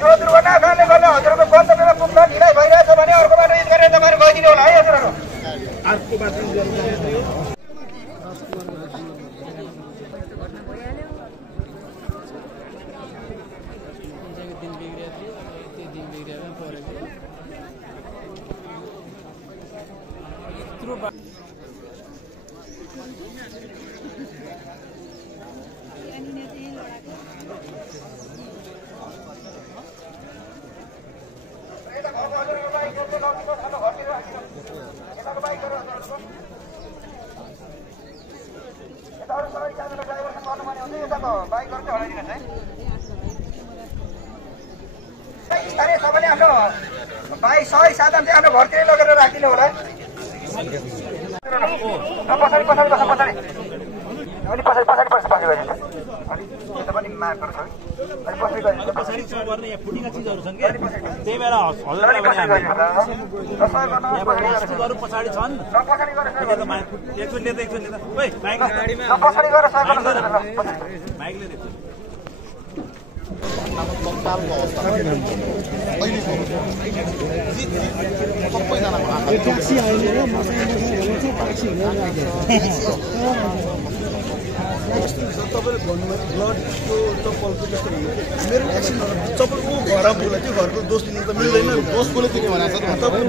यो दुर्घटना कारणले गर्दा हजुरको गन्तव्यमा पुग्न ढिलाइ भइरहेछ भने अर्को बाटो युज गरेर तपाईँहरू गइदिनु होला है हजुरहरू। अर्को बाटो युज गर्नु सबैले आफ्नो बाइक सही साधन चाहिँ आफ्नो घरतिरै लगेर राखिदिनु होला। पछाडि पछाडि बस्छ पछाडि अलि पछाडि पछाडि पर्छ पछाडि गइन्छ अलि यता पनि मार्कहरू छ अलि पछाडि गइन्छ पछाडि छ गर्ने यहाँ फुटेका चीजहरु छन् के त्यही भएर हजुरलाई पनि हामी चीजहरु पछाडि छन् पछाडि गएर एकछिन लिएर ओइ बाइक गाडीमा पछाडि गएर साइकल बाइकले देख्छु तत्कालको अवस्था अहिले सबैजनाको आँखा ट्याक्सी आइले र मसँग ट्याक्सी तपाईँले भन्नुभयो ब्लडको चप्पलको त्यस्तो मेरो एक्सिडेन्ट चप्पलको घर बोला त्यो घरको दोष लिनु त मिल्दैन। दोष बोले किन भनेको छ तपाईँले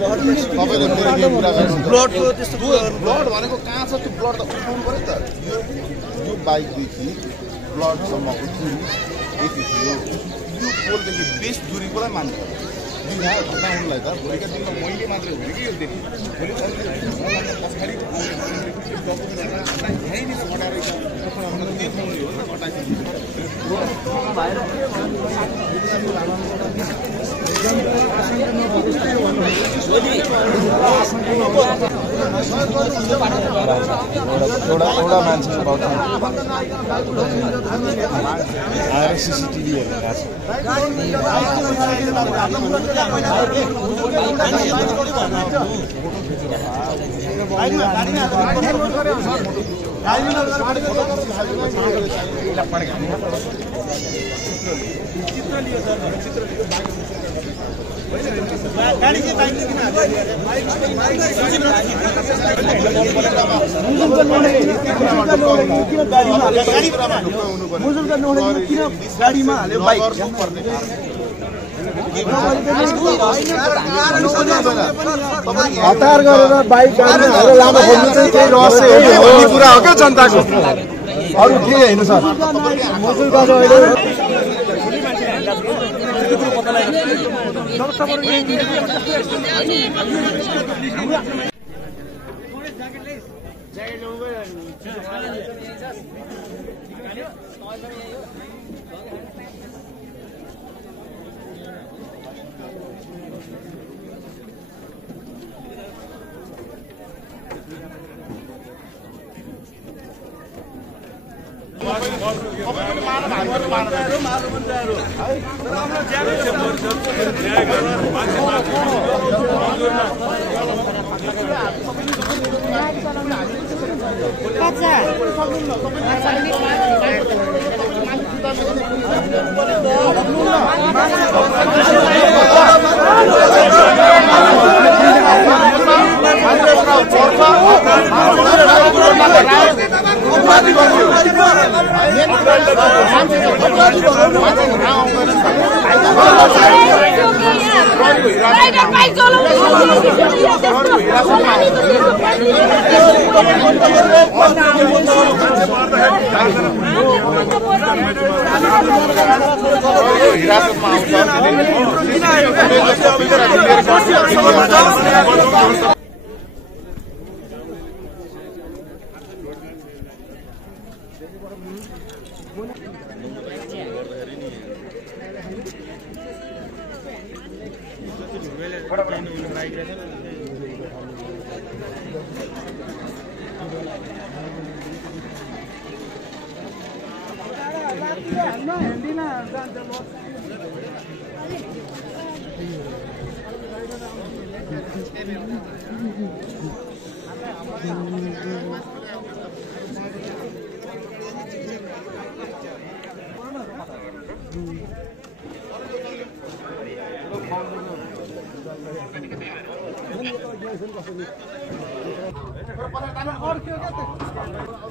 ब्लडको त्यस्तो ब्लड भनेको कहाँ छ त्यो ब्लड त उठाउनु पऱ्यो त। यो बाइकदेखि ब्लडसम्मको दूरी यति थियो। यो पोलदेखि बेस दूरीकोलाई मान्छ हटाउनुलाई त भोलिका दिनमा मैले मात्रै होइन कि यो देखि भोलि पछाडि देखाउने हो एउटा मान्छे आएर सिसिटिभी हेरेर गाडीमा हाल्यो बाइक हतार गरेर बाइक गाडीमा हालेर लामो खोज्नु चाहिँ त्यही रहस्य हो भन्ने कुरा हो क्या जनताको, अरू के होइन सर।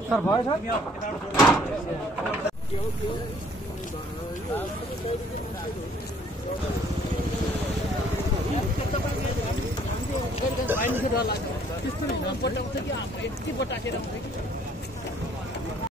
सर भयो सर त्यस्तो